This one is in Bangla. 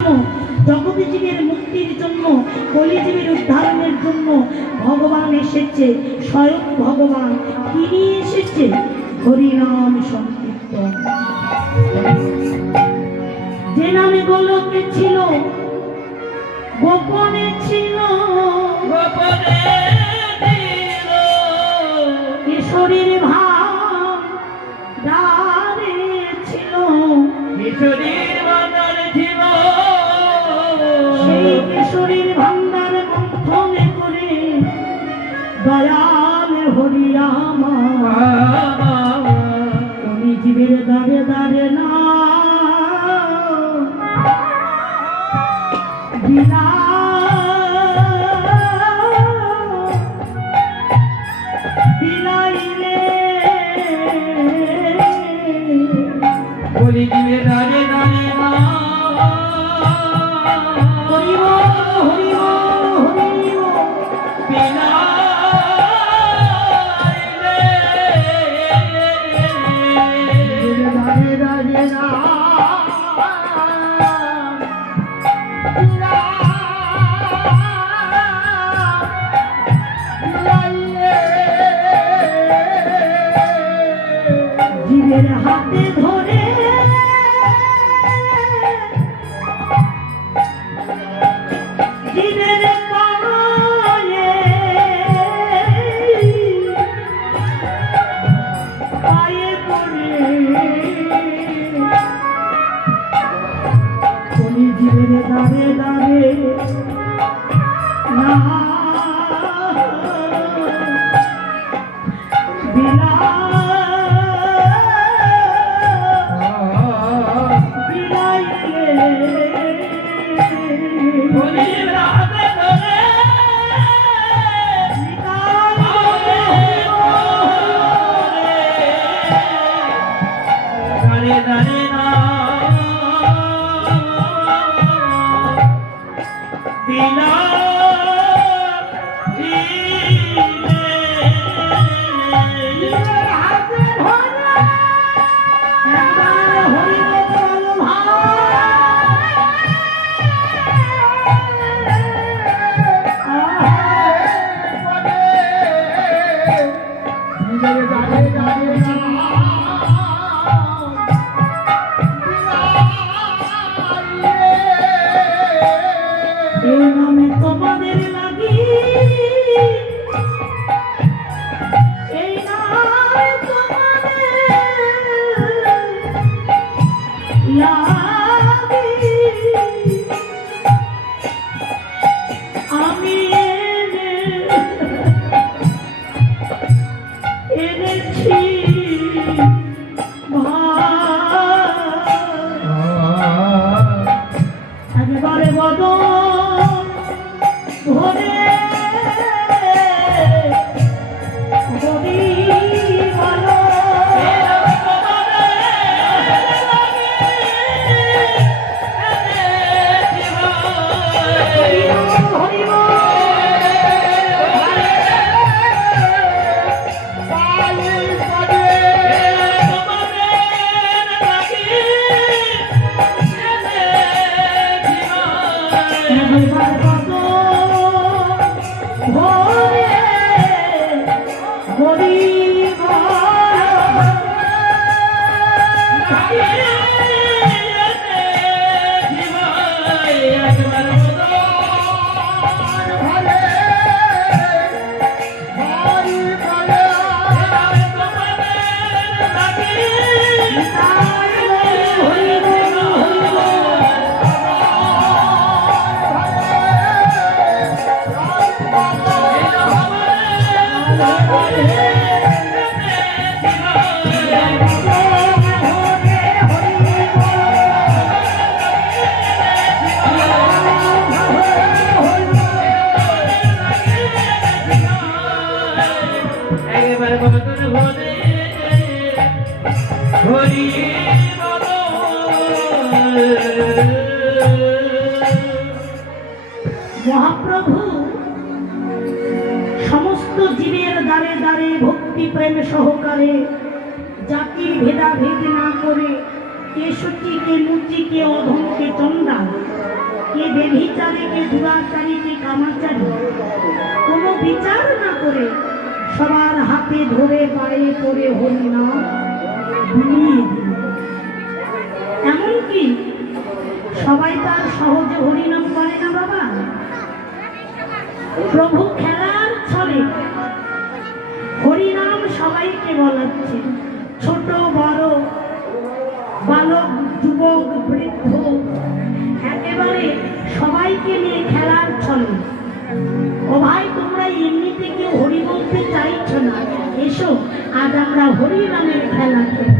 জগতে জীবের মুক্তির জন্য, কলিজীবের উদ্ধারণের জন্য ভগবান এসেছে। স্বয়ং ভগবান কি নিয়ে এসেছে? হরিনাম সংকীর্তন। যে নামে গোলকে ছিল, গোপনে ছিল, কিশোরীর ভাব দাঁড়ে ছিল, সেই কিশোরীর ভান্ডার মন্থনে করে দয়াল হরিয়ামা তুমি জীবের দাঁড়ে দাঁড়ে না বিলাইলে বলি জীবের দাঁড়ে দাঁড়ে না হরিব হরিব হরিব বিলাইলে দাঁড়ে দাঁড়ে না জীবের হাতে ধরে জীবের পায়ে পায়ে পড়ে তুমি জীবের দাঁড়ে দাঁড়ে না মহাপ্রভু সমস্ত জীবের দ্বারে দ্বারে ভক্তি প্রেম সহকারে জাতির ভেদাভেদ না করে কে সত্যি, কে মূর্তি, কে অধম, কে চণ্ডাল, কে বেভিচারী, কে দুরাচারী, কে কামাচারী, কোনো বিচার না করে সবার হাতে ধরে পায়ে করে হরিনাম বিলিয়ে দিল। এমনকি সবাই তার সহজে হরিনাম করে না বাবা। প্রভু খেলার ছলে হরিনাম সবাইকে বলাচ্ছে, ছোট বড়, বালক যুবক বৃদ্ধ, একেবারে সবাইকে নিয়ে খেলার ছলে। ও ভাই, তোমরা এমনিতে কেউ হরি বলতে চাইছো না, এসো আজ আমরা হরিনামের খেলা খেলি।